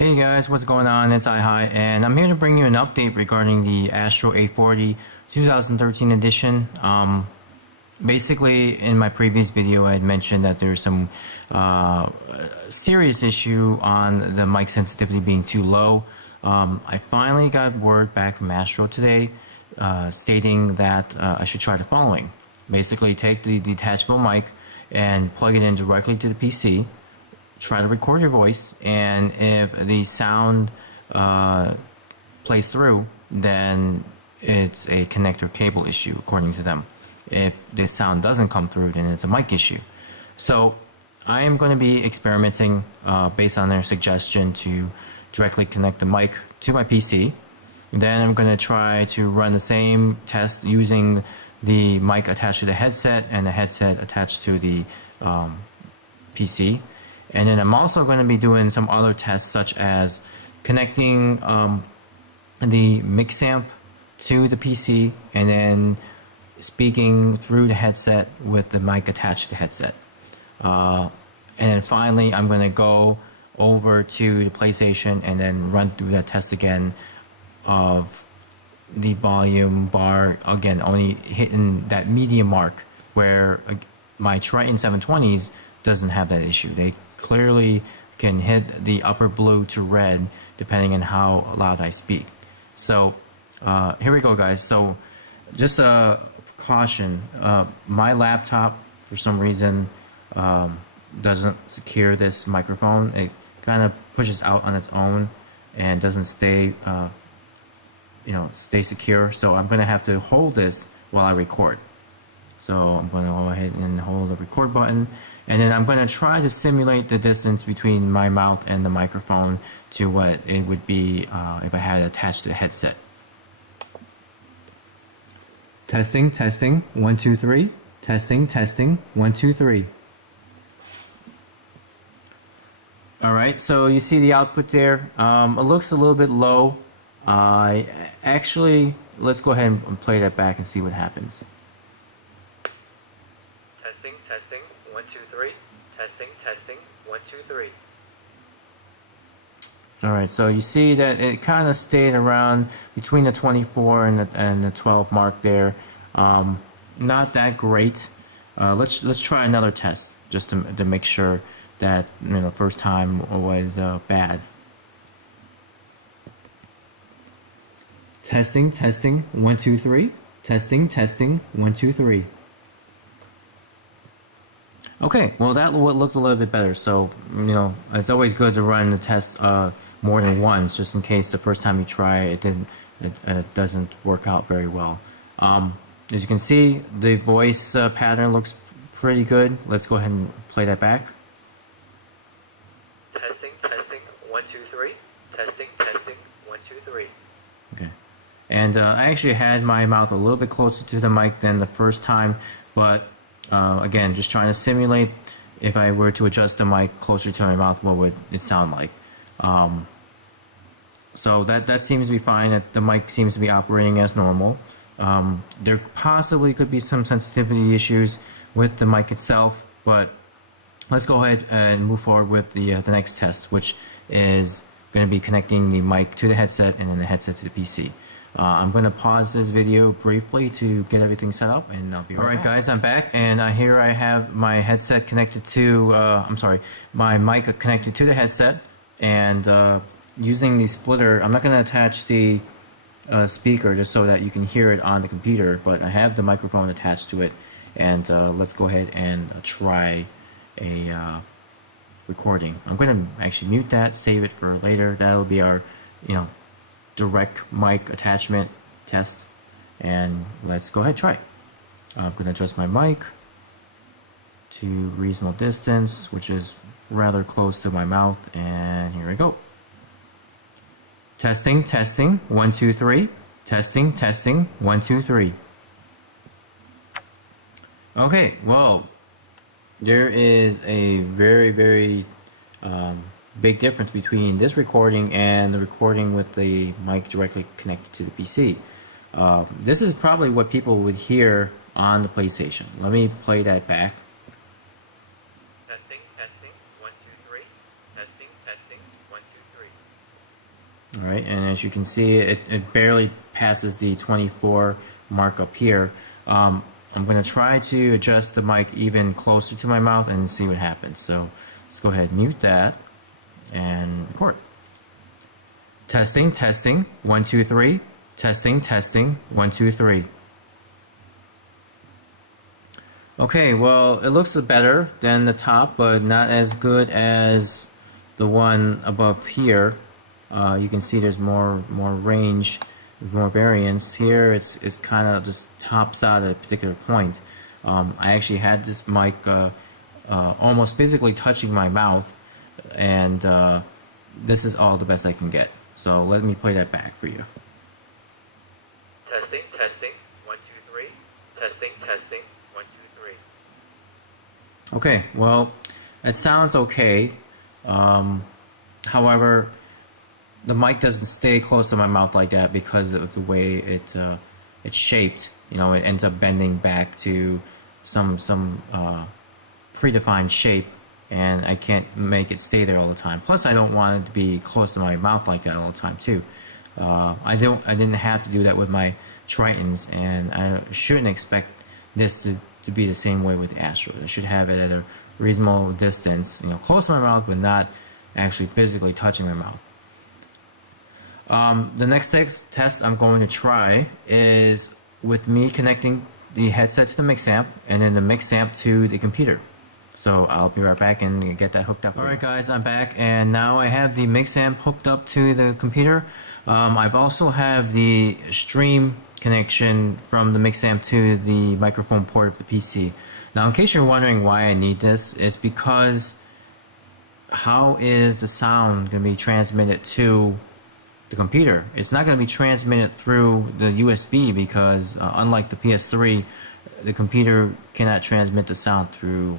Hey guys, what's going on? It's iHi, and I'm here to bring you an update regarding the Astro A40 2013 edition. Basically, in my previous video, I had mentioned that there's some serious issue on the mic sensitivity being too low. I finally got word back from Astro today stating that I should try the following. Basically, take the detachable mic and plug it in directly to the PC. Try to record your voice, and if the sound plays through, then it's a connector cable issue according to them. If the sound doesn't come through, then it's a mic issue. So I am going to be experimenting based on their suggestion to directly connect the mic to my PC. Then I'm going to try to run the same test using the mic attached to the headset and the headset attached to the PC. And then I'm also going to be doing some other tests, such as connecting the MixAmp to the PC and then speaking through the headset with the mic attached to the headset. And then finally, I'm going to go over to the PlayStation and then run through that test again of the volume bar, again, only hitting that medium mark, where my Triton 720s doesn't have that issue. They clearly can hit the upper blue to red depending on how loud I speak. So here we go, guys. So just a caution, my laptop for some reason doesn't secure this microphone. It kind of pushes out on its own and doesn't stay stay secure. So I'm going to have to hold this while I record. So I'm going to go ahead and hold the record button, and then I'm going to try to simulate the distance between my mouth and the microphone to what it would be if I had it attached to the headset. Testing, testing, 1, 2, 3. Testing, testing, 1, 2, 3. Alright, so you see the output there. It looks a little bit low. Actually, let's go ahead and play that back and see what happens. Testing, testing, 1, 2, 3. Testing, testing, 1, 2, 3. Alright, so you see that it kind of stayed around between the 24 and the 12 mark there. Not that great. Let's try another test just to make sure that the first time was bad. Testing, testing, 1, 2, 3. Testing, testing, 1, 2, 3. Okay, well that looked a little bit better. So it's always good to run the test more than once, just in case the first time you try it doesn't work out very well. As you can see, the voice pattern looks pretty good. Let's go ahead and play that back. Testing, testing, 1, 2, 3. Testing, testing, 1, 2, 3. Okay, and I actually had my mouth a little bit closer to the mic than the first time, but again, just trying to simulate if I were to adjust the mic closer to my mouth, what would it sound like? So that seems to be fine. That the mic seems to be operating as normal. There possibly could be some sensitivity issues with the mic itself, but let's go ahead and move forward with the next test, which is going to be connecting the mic to the headset and then the headset to the PC. I'm going to pause this video briefly to get everything set up, and I'll be right back. Alright guys, I'm back, and here I have my headset connected to, my mic connected to the headset, and using the splitter, I'm not going to attach the speaker just so that you can hear it on the computer, but I have the microphone attached to it, and let's go ahead and try a recording. I'm going to actually mute that, save it for later. That'll be our, direct mic attachment test, and let's go ahead and try it. I'm going to adjust my mic to reasonable distance, which is rather close to my mouth, and here we go. Testing, testing, 1, 2, 3. Testing, testing, 1, 2, 3. Okay, well, there is a very, very big difference between this recording and the recording with the mic directly connected to the PC. This is probably what people would hear on the PlayStation. Let me play that back. Testing, testing, 1, 2, 3. Testing, testing, 1, 2, 3. All right, and as you can see, it barely passes the 24 mark up here. I'm going to try to adjust the mic even closer to my mouth and see what happens. So let's go ahead and mute that and record. Testing, testing, 1, 2, 3. Testing, testing, 1, 2, 3. Okay, well, it looks better than the top, but not as good as the one above here. You can see there's more range, more variance. Here it's kind of just tops out at a particular point. I actually had this mic almost physically touching my mouth, and this is all the best I can get. So let me play that back for you. Testing, testing, 1, 2, 3. Testing, testing, 1, 2, 3. Okay, well, it sounds okay. However, the mic doesn't stay close to my mouth like that because of the way it's shaped. You know, it ends up bending back to some predefined shape, and I can't make it stay there all the time. Plus, I don't want it to be close to my mouth like that all the time too. I didn't have to do that with my Tritons, and I shouldn't expect this to be the same way with the Astro. I should have it at a reasonable distance, you know, close to my mouth, but not actually physically touching my mouth. The next test I'm going to try is with me connecting the headset to the MixAmp and then the MixAmp to the computer. So I'll be right back and get that hooked up. Alright guys, I'm back, and now I have the MixAmp hooked up to the computer. I've also have the stream connection from the MixAmp to the microphone port of the PC. Now in case you're wondering why I need this, it's because how is the sound going to be transmitted to the computer? It's not going to be transmitted through the USB because unlike the PS3, the computer cannot transmit the sound through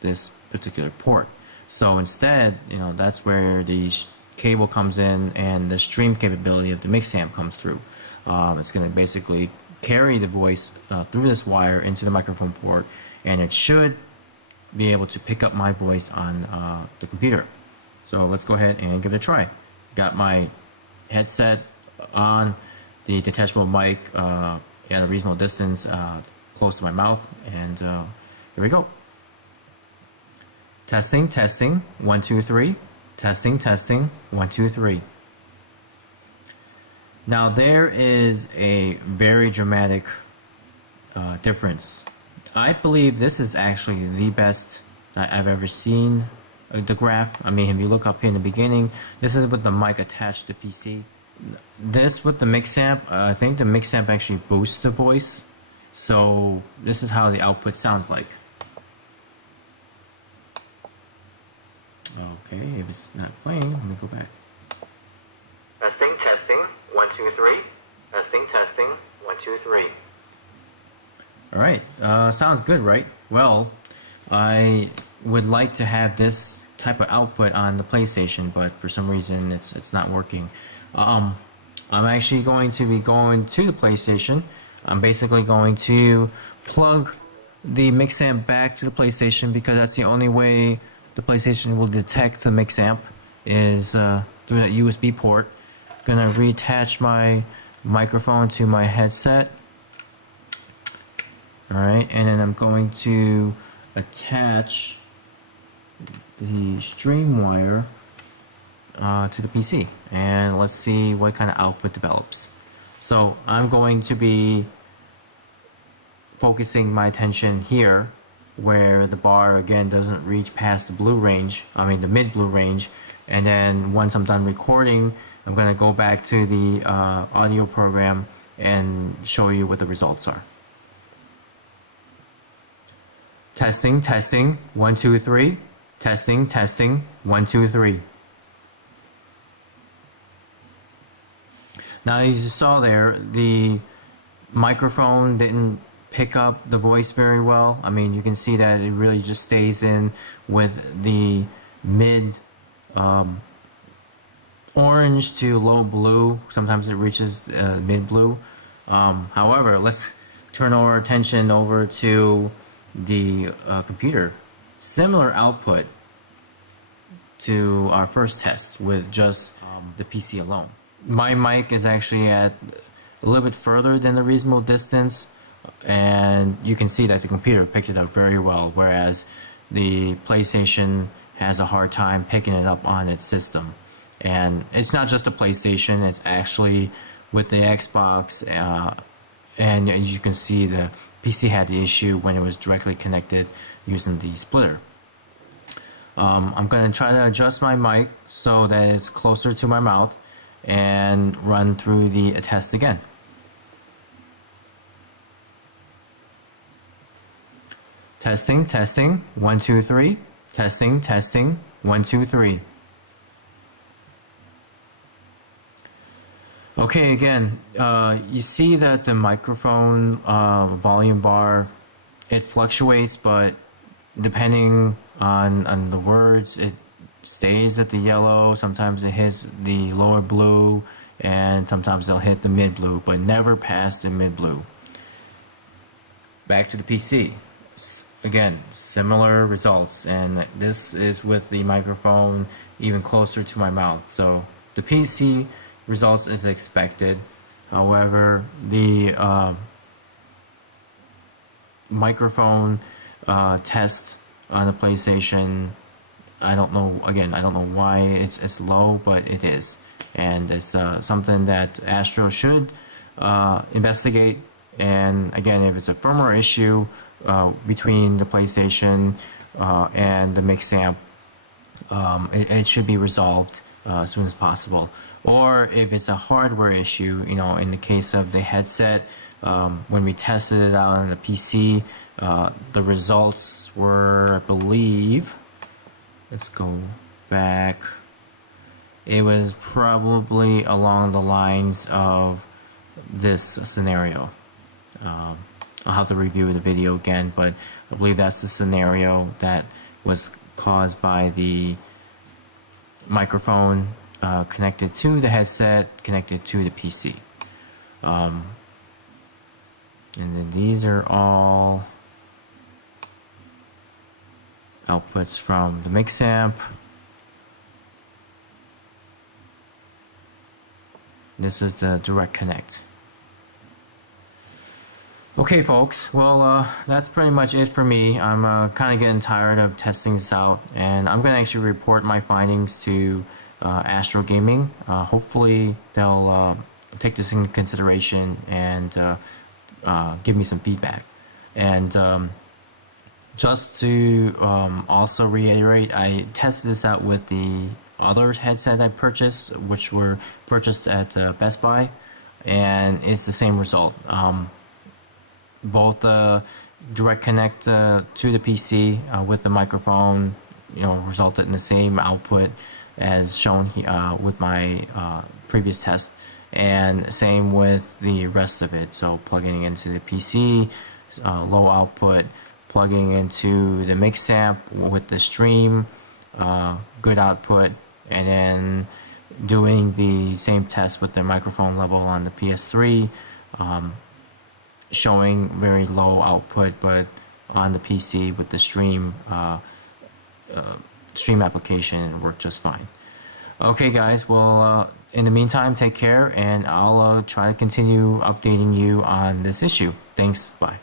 this particular port. So instead, you know, that's where the cable comes in and the stream capability of the MixAmp comes through. It's going to basically carry the voice through this wire into the microphone port, and it should be able to pick up my voice on the computer. So let's go ahead and give it a try. Got my headset on, the detachable mic at a reasonable distance close to my mouth, and here we go. Testing, testing, 1, 2, 3. Testing, testing, 1, 2, 3. Now there is a very dramatic difference. I believe this is actually the best that I've ever seen. The graph, I mean, if you look up here in the beginning, this is with the mic attached to the PC. This with the MixAmp, I think the MixAmp actually boosts the voice. So this is how the output sounds like. Okay, if it's not playing, let me go back. Testing, testing, 1, 2, 3. Testing, testing, 1, 2, 3. Alright, sounds good, right? Well, I would like to have this type of output on the PlayStation, but for some reason it's not working. I'm actually going to be going to the PlayStation. I'm basically going to plug the MixAmp back to the PlayStation because that's the only way the PlayStation will detect the MixAmp is through that USB port. Gonna reattach my microphone to my headset. Alright, and then I'm going to attach the stream wire to the PC, and let's see what kind of output develops. So I'm going to be focusing my attention here where the bar again doesn't reach past the blue range, I mean the mid blue range, and then once I'm done recording, I'm going to go back to the audio program and show you what the results are. Testing, testing, 1, 2, 3. Testing, testing, 1, 2, 3. Now, as you saw there, the microphone didn't pick up the voice very well. I mean, you can see that it really just stays in with the mid orange to low blue. Sometimes it reaches mid blue. However, let's turn our attention over to the computer. Similar output to our first test with just the PC alone. my mic is actually at a little bit further than the reasonable distance, and you can see that the computer picked it up very well, whereas the PlayStation has a hard time picking it up on its system. And it's not just the PlayStation, it's actually with the Xbox, and as you can see, the PC had the issue when it was directly connected using the splitter. I'm going to try to adjust my mic so that it's closer to my mouth and run through the test again. Testing, testing, 1, 2, 3. Testing, testing, 1, 2, 3. Okay, again, you see that the microphone volume bar, it fluctuates, but depending on the words, it stays at the yellow. Sometimes it hits the lower blue, and sometimes it'll hit the mid blue, but never past the mid blue. Back to the PC. Again, similar results, and this is with the microphone even closer to my mouth. So the PC results is expected. However, the microphone test on the PlayStation, I don't know. Again, I don't know why it's low, but it is, and it's something that Astro should investigate. And again, if it's a firmware issue between the PlayStation and the MixAmp, it should be resolved as soon as possible. Or if it's a hardware issue, you know, in the case of the headset, when we tested it out on the PC, the results were, I believe, let's go back, it was probably along the lines of this scenario. I'll have to review the video again, but I believe that's the scenario that was caused by the microphone connected to the headset, connected to the PC. And then these are all outputs from the MixAmp. This is the direct connect. Okay, folks, well, that's pretty much it for me. I'm kind of getting tired of testing this out, and I'm going to actually report my findings to Astro Gaming. Hopefully, they'll take this into consideration and give me some feedback. And just to also reiterate, I tested this out with the other headset I purchased, which were purchased at Best Buy, and it's the same result. Both direct connect to the PC with the microphone, you know, resulted in the same output as shown here with my previous test, and same with the rest of it. So plugging into the PC, low output, plugging into the MixAmp with the stream, good output, and then doing the same test with the microphone level on the PS3. Showing very low output, but on the PC with the stream application, it worked just fine. Okay, guys. Well, in the meantime, take care, and I'll try to continue updating you on this issue. Thanks. Bye.